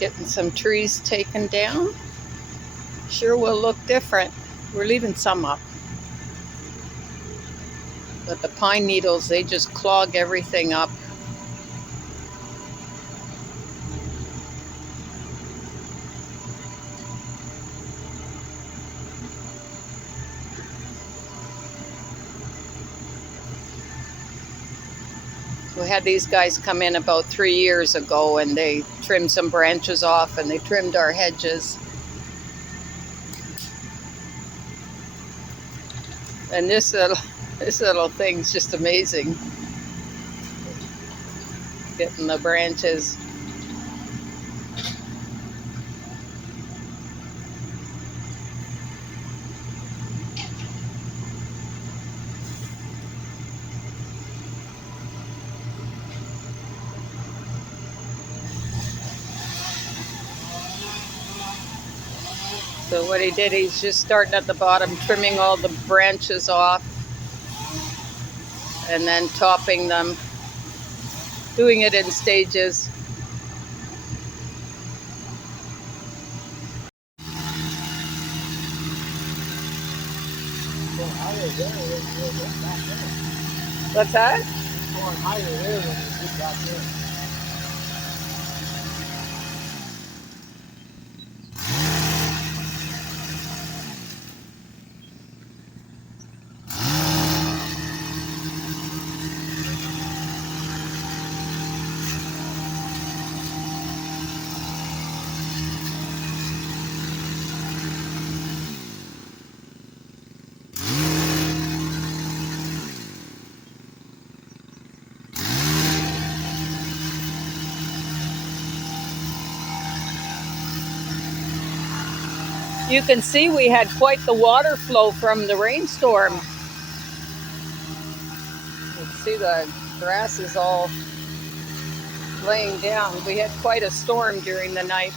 Getting some trees taken down. Sure will look different. We're leaving some up. But the pine needles, they just clog everything up. We had these guys come in about 3 years ago and they trimmed some branches off and they trimmed our hedges. And this little thing's just amazing. Getting the branches. So what he did, he's just starting at the bottom, trimming all the branches off, and then topping them, doing it in stages. What's that? It's going higher there than it did back there. You can see we had quite the water flow from the rainstorm. You can see the grass is all laying down. We had quite a storm during the night.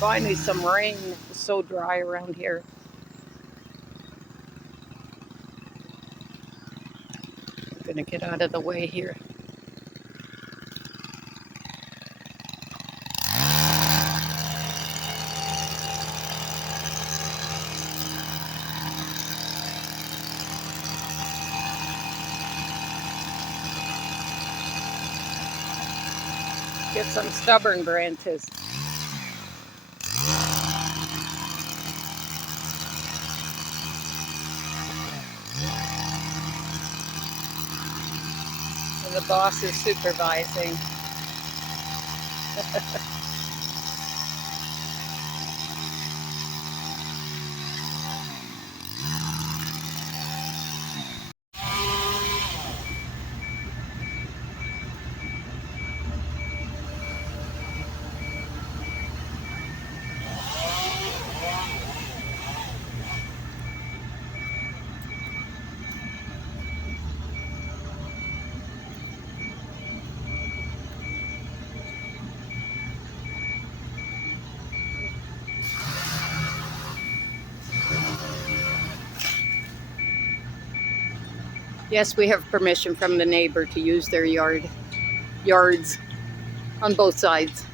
Finally some rain. It was so dry around here. I'm gonna get out of the way here. Get some stubborn branches. And the boss is supervising. Yes, we have permission from the neighbor to use their yards on both sides.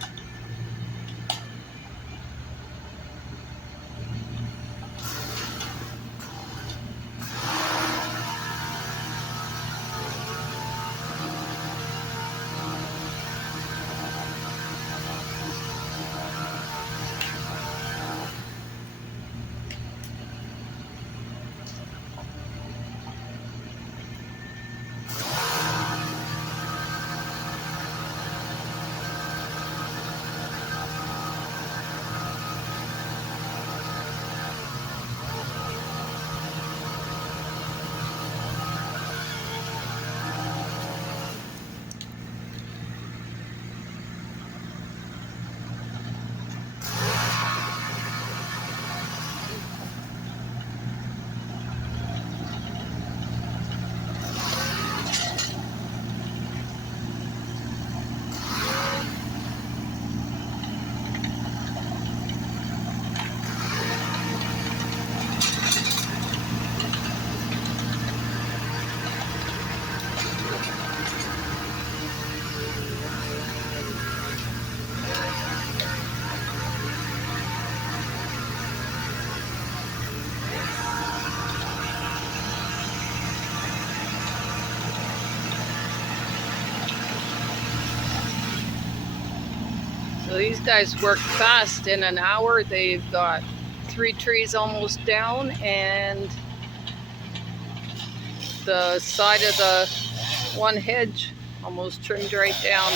So these guys work fast. In an hour, they've got 3 trees almost down, and the side of the one hedge almost trimmed right down.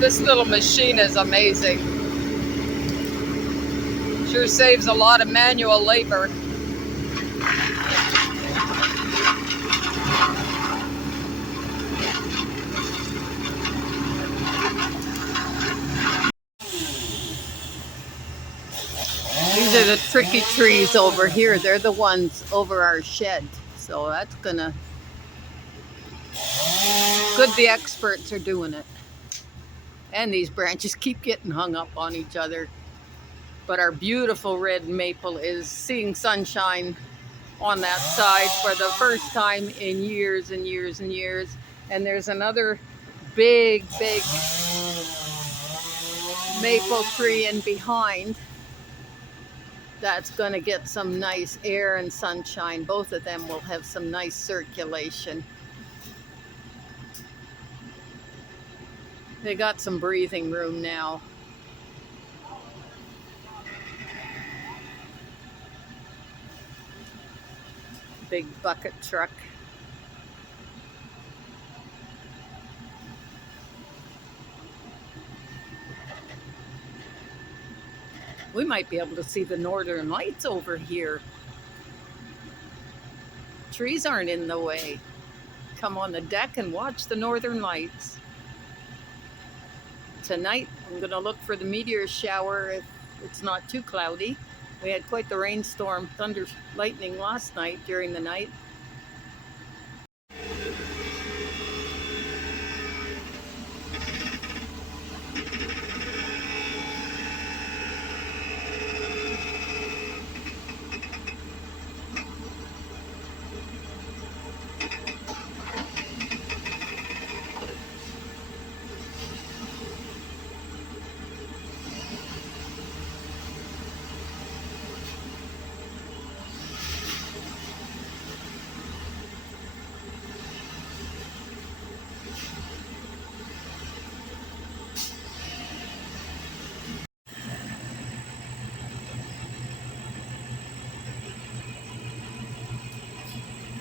This little machine is amazing. Sure saves a lot of manual labor. These are the tricky trees over here. They're the ones over our shed. So that's gonna, good the experts are doing it. And these branches keep getting hung up on each other. But our beautiful red maple is seeing sunshine on that side for the first time in years and years and years. And there's another big maple tree in behind that's going to get some nice air and sunshine. Both of them will have some nice circulation. They got some breathing room now. Big bucket truck. We might be able to see the northern lights over here. Trees aren't in the way. Come on the deck and watch the northern lights. Tonight, I'm going to look for the meteor shower if it's not too cloudy. We had quite the rainstorm, thunder, lightning last night during the night.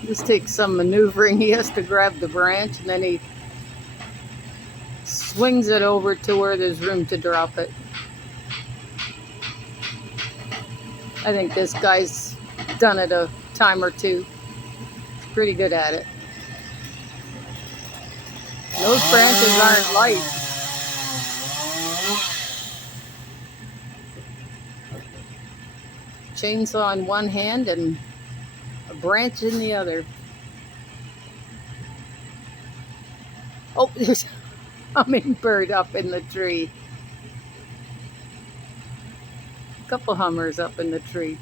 This takes some maneuvering. He has to grab the branch and then he swings it over to where there's room to drop it. I think this guy's done it a time or two. He's pretty good at it. Those branches aren't light. Chainsaw in one hand and a branch in the other. Oh, there's a hummingbird up in the tree. A couple hummers up in the tree.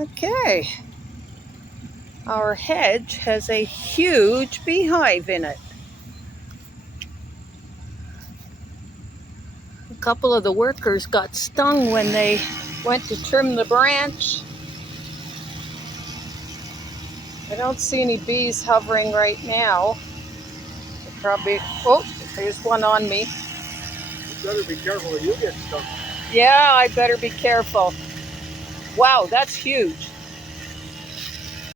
Okay, our hedge has a huge beehive in it. A couple of the workers got stung when they went to trim the branch. I don't see any bees hovering right now. Probably, oh, there's one on me. You better be careful or you get stuck. Yeah, I better be careful. Wow, that's huge.